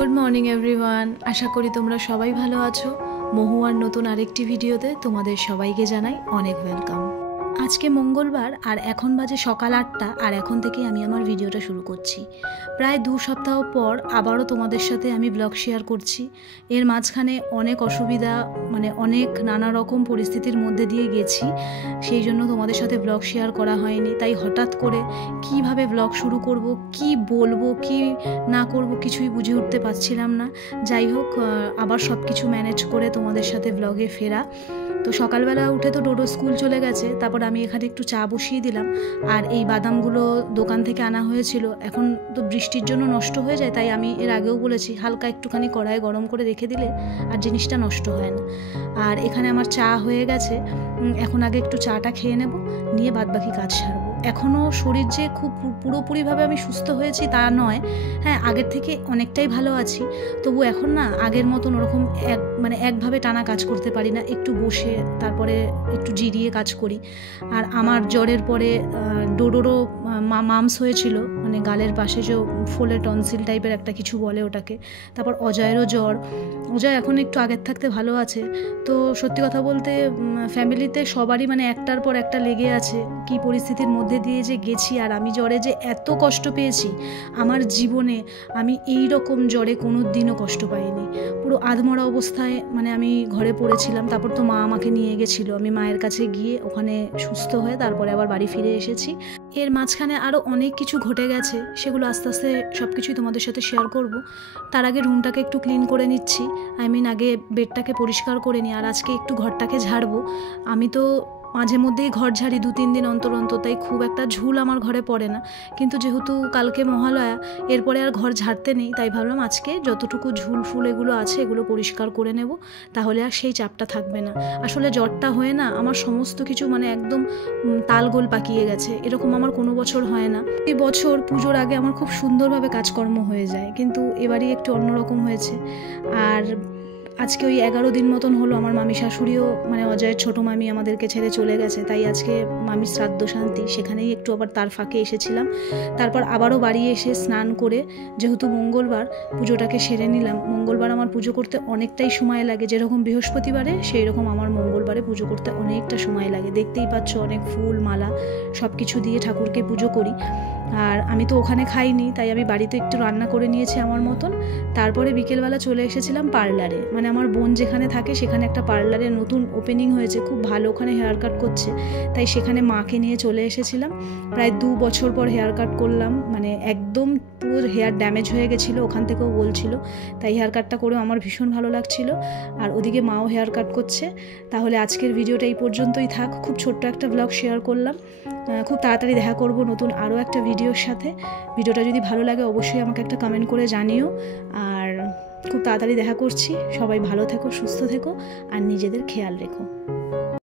Good morning everyone. आशा करी तोमरा सबाई भालो आछो। महुआर नतून आरेकटी भिडियोते तोमादेर सबाइके जानाई अनेक वेलकाम। आज के मंगलबार और एखन बाजे सकाल 8टा और एखन थेके आमी आमार भिडियोटा शुरू करछि। प्राय 2 सप्ताह पर आबारो तोमादेर साथे आमी ब्लग शेयर करछि। एर माझखाने अनेक असुविधा माने अनेक नाना रकम परिस्थितिर मध्य दिए गेछि, सेई जोन्नो तोमादेर साथे ब्लग शेयर करा हयनि। ताई हठात् करे किभाबे ब्लग शुरू करब, कि बोलबो कि ना करब किछुई बुझे उठते पारछिलाम ना। जाई होक आबार सबकिछु मैनेज करे तोमादेर साथे ब्लगे फेरा। तो सकालबेला उठे तो डोडो स्कूल चले गेছে, তারপর আমি এখানে একটু চা বসিয়ে দিলাম। আর এই বাদামগুলো দোকান থেকে আনা হয়েছিল, এখন তো বৃষ্টির জন্য নষ্ট হয়ে যায়, তাই আমি এর আগেও বলেছি হালকা একটুখানি কড়াইয়ে গরম করে রেখে দিলে আর জিনিসটা নষ্ট হয় না। আর এখানে আমার চা হয়ে গেছে, এখন আগে একটু চাটা খেয়ে নেব, নিয়ে বাদবাকি কাজ সারবো। এখনও শরীর যে খুব পুরোপুরিভাবে আমি সুস্থ হয়েছি তা নয়, হ্যাঁ আগের থেকে অনেকটাই ভালো আছি, তবু এখন না আগের মতন ওরকম একভাবে টানা কাজ করতে পারি না। একটু বসে তারপরে একটু জিরিয়ে কাজ করি। আর আমার জ্বরের পরে ডোডোরও মামস হয়েছিল, মানে গালের পাশে যে ফোলে টনসিল টাইপের একটা কিছু বলে ওটাকে। তারপর অজয়েরও জ্বর। অজয় এখন একটু আগের থাকতে ভালো আছে। তো সত্যি কথা বলতে ফ্যামিলিতে সবারই একটার পর একটা লেগে আছে। কি পরিস্থিতির মধ্যে দিয়ে যে গেছি, আর আমি জ্বরে যে এত কষ্ট পেয়েছি আমার জীবনে, আমি এই রকম জ্বরে কোনো দিনও কষ্ট পাইনি। পুরো আধমরা অবস্থায় আমি ঘরে পড়েছিলাম। তারপর তো মা আমাকে নিয়ে গেছিলো, আমি মায়ের কাছে গিয়ে ওখানে সুস্থ হয়ে তারপরে আবার বাড়ি ফিরে এসেছি। এর মাঝখানে আরও অনেক কিছু ঘটে গেছে, সেগুলো আস্তে আস্তে সব কিছুই তোমাদের সাথে শেয়ার করব। তার আগে রুমটাকে একটু ক্লিন করে নিচ্ছি, আগে বেডটাকে পরিষ্কার করে নিই। আর আজকে একটু ঘরটাকে ঝাড়বো। আমি তো মাঝে মধ্যেই ঘর ঝাড়ি 2-3 দিন অন্তর অন্তর, তাই খুব একটা ঝুল আমার ঘরে পড়ে না। কিন্তু যেহেতু কালকে মহালয়া, এরপরে আর ঘর ঝাড়তে নেই, তাই ভাবলাম আজকে যতটুকু ঝুল ফুল এগুলো আছে এগুলো পরিষ্কার করে নেব, তাহলে আর সেই চাপটা থাকবে না। আসলে জ্বরটা হয়ে না আমার সমস্ত কিছু একদম তালগোল পাকিয়ে গেছে, এরকম আমার কোনো বছর হয় না। এই বছর পুজোর আগে আমার খুব সুন্দরভাবে কাজকর্ম হয়ে যায়, কিন্তু এবারই একটু অন্যরকম হয়েছে। আর আজকে ওই 11 দিন মতন হলো আমার মামি শাশুড়িও অজয়ের ছোটো মামি আমাদেরকে ছেড়ে চলে গেছে, তাই আজকে মামির শ্রাদ্ধ শান্তি, সেখানেই একটু আবার তার ফাঁকে এসেছিলাম। তারপর আবারও বাড়ি এসে স্নান করে, যেহেতু মঙ্গলবার, পুজোটাকে সেরে নিলাম। মঙ্গলবার আমার পুজো করতে অনেকটাই সময় লাগে, যেরকম বৃহস্পতিবারে সেই রকম আমার মঙ্গলবারে পুজো করতে অনেকটা সময় লাগে। দেখতেই পাচ্ছ অনেক ফুল মালা সব কিছু দিয়ে ঠাকুরকে পুজো করি। আর আমি তো ওখানে খাইনি, তাই আমি বাড়িতে একটু রান্না করে নিয়েছি আমার মতন। তারপরে বিকেলবেলা চলে এসেছিলাম পার্লারে, আমার বোন যেখানে থাকে সেখানে একটা পার্লারে নতুন ওপেনিং হয়েছে, খুব ভালো, ওখানে হেয়ার কাট করছে, তাই সেখানে মাকে নিয়ে চলে এসেছিলাম। প্রায় 2 বছর পর হেয়ার কাট করলাম, একদম পুরো হেয়ার ড্যামেজ হয়ে গেছিলো, ওখান থেকেও বলছিল, তাই হেয়ার কাটটা করেও আমার ভীষণ ভালো লাগছিল। আর ওদিকে মাও হেয়ার কাট করছে। তাহলে আজকের ভিডিওটা এই পর্যন্তই থাক, খুব ছোট্ট একটা ব্লগ শেয়ার করলাম। খুব তাড়াতাড়ি দেখা করব নতুন আরও একটা ভিডিওর সাথে। ভিডিওটা যদি ভালো লাগে অবশ্যই আমাকে একটা কমেন্ট করে জানিও। আর খুব তাড়াতাড়ি দেখা করছি। সবাই ভালো থেকো, সুস্থ থেকো আর নিজেদের খেয়াল রেখো।